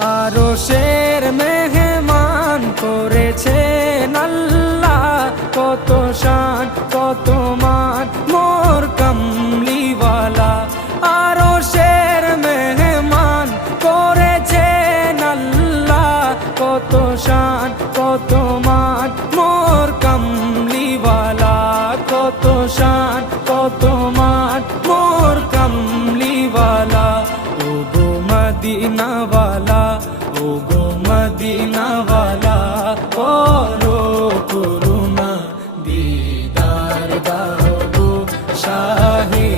আরশের মেহমান করেছেন আল্লাহ, কত শান কত মান মোর কামলিওয়ালা। আরশের মেহমান করেছেন আল্লাহ, কত শান কত মান মোর কামলিওয়ালা, কত শান কত মান মোর কামলিওয়ালা। ও গো মদিনাওয়ালা, ও গো মদিনাওয়ালা, করো করুণা দিদার দাও গো শাহে